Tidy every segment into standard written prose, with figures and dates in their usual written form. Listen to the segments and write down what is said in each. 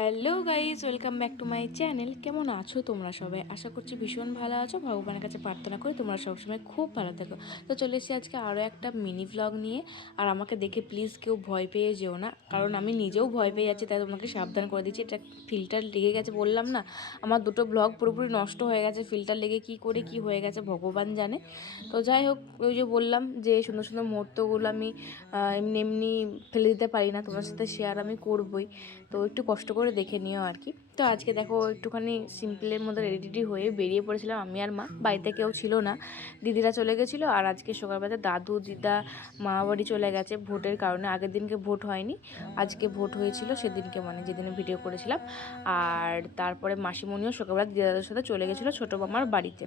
Hello guys, welcome back to my channel. কেমন আছো তোমরা সবাই? আশা করছি ভীষণ ভালো আছো। ভগবানের কাছে প্রার্থনা করি তোমরা সবসময় খুব ভালো থেকো। তো চলে এসেছি আজকে আরও একটা মিনি ভ্লগ নিয়ে। আর আমাকে দেখে প্লিজ কেউ ভয় পেয়ে যেও না, কারণ আমি নিজেও ভয় পেয়ে যাচ্ছি, তাই তোমাকে সাবধান করে দিচ্ছি। এটা ফিল্টার লেগে গেছে, বললাম না, আমার দুটো ব্লগ পুরোপুরি নষ্ট হয়ে গেছে ফিল্টার লেগে। কি করে কি হয়ে গেছে ভগবান জানে। তো যাই হোক, ওই যে বললাম যে সুন্দর সুন্দর মুহূর্তগুলো আমি এমনি এমনি ফেলে দিতে পারি না, তোমার সাথে শেয়ার আমি করবই। তো একটু কষ্ট করে দেখে নিও আর কি। তো আজকে দেখো একটুখানি সিম্পলের মধ্যে রেডি হয়ে বেরিয়ে পড়েছিলাম আমি আর মা। বাড়িতে কেউ ছিল না, দিদিরা চলে গেছিলো। আর আজকে সকালবেলা দাদু দিদা মামা বাড়ি চলে গেছে ভোটের কারণে। আগের দিনকে ভোট হয়নি, আজকে ভোট হয়েছিল সেদিনকে, মানে যেদিনে ভিডিও করেছিলাম। আর তারপরে মাসিমণিও সকালবেলা দিদাদের সাথে চলে গেছিলো ছোটো মামার বাড়িতে।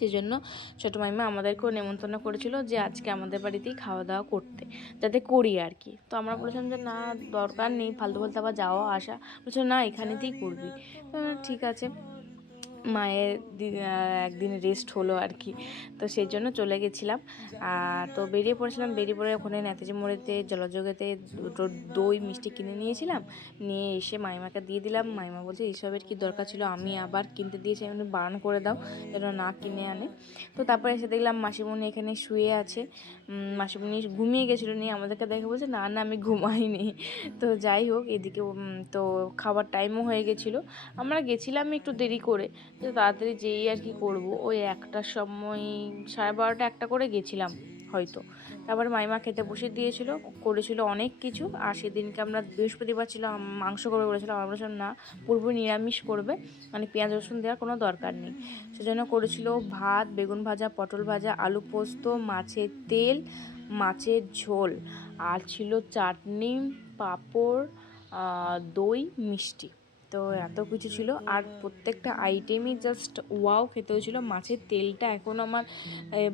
সেই জন্য ছোটো মাইমা আমাদেরকেও নেমন্তন্ন করেছিল যে আজকে আমাদের বাড়িতেই খাওয়া দাওয়া করতে, যাতে করি আর কি। তো আমরা বলেছিলাম যে না, দরকার নেই ফালতু ফালতু আবার যাওয়া আসা। বলছিল না, এখানেতেই করবি। ঠিক আছে। মায়ের একদিন রেস্ট হলো আর কি। তো সেই জন্য চলে গেছিলাম। তো বেরিয়ে পড়েছিলাম, বেরিয়ে পড়ে ওখানে নেতাজি মোড়েতে জলযোগেতে দুটো দই মিষ্টি কিনে নিয়েছিলাম। নিয়ে এসে মাইমাকে দিয়ে দিলাম। মাইমা বলছে এইসবের কি দরকার ছিল, আমি আবার কিনতে দিয়েছি, আমি বারণ করে দাও যেন না কিনে আনে। তো তারপরে এসে দেখলাম মাসিমণি এখানে শুয়ে আছে। মাসিমণি ঘুমিয়ে গেছিলো, নিয়ে আমাদেরকে দেখে বলছে না না আমি ঘুমাইনি। তো যাই হোক, এদিকে তো খাবার টাইমও হয়ে গেছিলো। আমরা গেছিলাম একটু দেরি করে, তো তাড়াতাড়ি যেই আর কি করবো, ওই 1টার সময়, 12:30 1টা করে গেছিলাম হয়তো। তারপরে মাইমা খেতে বসে দিয়েছিল, করেছিল অনেক কিছু। আর সেদিনকে আমরা বৃহস্পতিবার ছিল, মাংস করবে বলেছিলাম। আমরা বলেছিলাম না, পুরোপুরি নিরামিষ করবে, মানে পেঁয়াজ রসুন দেওয়ার কোনো দরকার নেই। সেজন্য করেছিল ভাত, বেগুন ভাজা, পটল ভাজা, আলু পোস্ত, মাছের তেল, মাছের ঝোল, আর ছিল চাটনি, পাঁপড়, দই, মিষ্টি। তো এত কিছু ছিল, আর প্রত্যেকটা আইটেমই জাস্ট ওয়াও খেতে হয়েছিল। মাছের তেলটা এখন আমার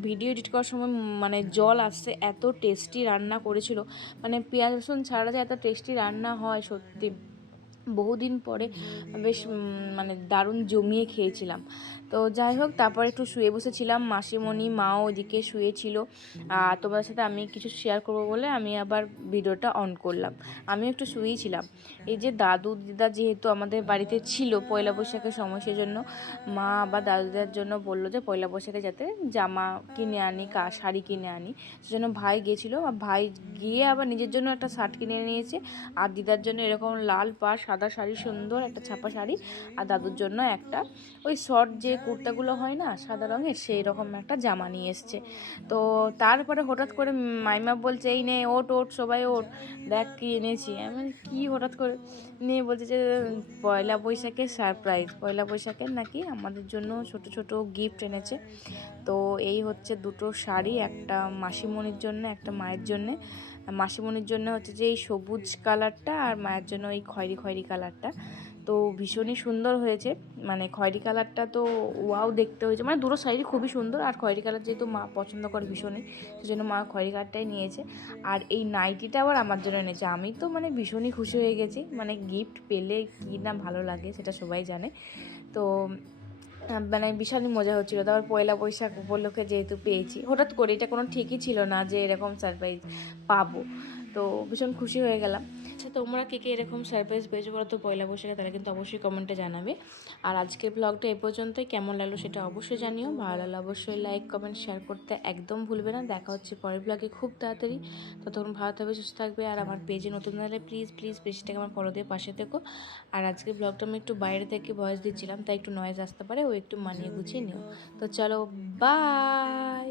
ভিডিও এডিট করার সময় মানে জল আসছে, এত টেস্টি রান্না করেছিল। মানে পেঁয়াজ রসুন ছাড়া যে এত টেস্টি রান্না হয় সত্যি বহুদিন পরে বেশ মানে দারুণ জমিয়ে খেয়েছিলাম। তো যাই হোক, তারপর একটু শুয়ে বসেছিলাম, মাসিমণি মাও ওইদিকে শুয়েছিল। আর তোমাদের সাথে আমি কিছু শেয়ার করব বলে আমি আবার ভিডিওটা অন করলাম। আমি একটু শুয়েই ছিলাম। এই যে দাদু দিদা যেহেতু আমাদের বাড়িতে ছিল পয়লা বৈশাখের সময়, সেজন্য মা আবার দাদু দিদার জন্য বললো যে পয়লা বৈশাখে যাতে জামা কিনে আনি, শাড়ি কিনে আনি। সেজন্য ভাই গিয়েছিলো, আর ভাই গিয়ে আবার নিজের জন্য একটা শার্ট কিনে নিয়েছে, আর দিদার জন্য এরকম লাল পাড় সাদা শাড়ি, সুন্দর একটা ছাপা শাড়ি, আর দাদুর জন্য একটা ওই শর্ট যে কুর্তাগুলো হয় না সাদা রঙের, সেই রকম একটা জামা নিয়ে এসছে। তো তারপরে হঠাৎ করে মাইমা বলছে এই নে ওঠ ওঠ সবাই ওঠ, দেখ কী এনেছি। আমি কি হঠাৎ করে নিয়ে বলছে যে পয়লা বৈশাখের সারপ্রাইজ, পয়লা বৈশাখের নাকি আমাদের জন্য ছোট ছোট গিফট এনেছে। তো এই হচ্ছে দুটো শাড়ি, একটা মাসিমণির জন্য, একটা মায়ের জন্যে। মাসিমণির জন্য হচ্ছে যে এই সবুজ কালারটা, আর মায়ের জন্য এই খয়েরি খয়েরি কালারটা। তো ভীষণই সুন্দর হয়েছে, মানে খয়েরি কালারটা তো ওয়াও দেখতে হয়েছে, মানে দুটো শাড়ি খুবই সুন্দর। আর খয়েরি কালার যেহেতু মা পছন্দ করে ভীষণই, সেজন্য মা খয়েরি কালারটাই নিয়েছে। আর এই নাইটিটা আবার আমার জন্য এনেছে। আমি তো মানে ভীষণই খুশি হয়ে গেছি, মানে গিফট পেলে কী না ভালো লাগে সেটা সবাই জানে। তো মানে বিশালই মজা হচ্ছিলো। তারপর পয়লা বৈশাখ উপলক্ষে যেহেতু পেয়েছি হঠাৎ করে, এটা কোনো ঠিকই ছিল না যে এরকম সারপ্রাইজ পাবো। তো ভীষণ খুশি হয়ে গেলাম। আচ্ছা, তোমরা কে কে এরকম সারপ্রাইজ পেয়েছো বলো তো পয়লা বৈশাখে, তাহলে কিন্তু অবশ্যই কমেন্টে জানাবে। আর আজকের ব্লগটা এই পর্যন্তই। কেমন লাগলো সেটা অবশ্যই জানিও। ভালো লাগলে অবশ্যই লাইক কমেন্ট শেয়ার করতে একদম ভুলবে না। দেখা হচ্ছে পরের ব্লগে খুব তাড়াতাড়ি। ততক্ষণ ভালো থাকবে, সুস্থ থাকবে। আর আমার পেজে নতুন হলে প্লিজ প্লিজ পেজটাকে আমার ফলো দিয়ে পাশে থেকো। আর আজকের ব্লগটা আমি একটু বাইরে থেকে ভয়েস দিচ্ছিলাম, তাই একটু নয়েজ আসতে পারে, ও একটু মানিয়ে গুছিয়ে নিও। তো চলো, বাই।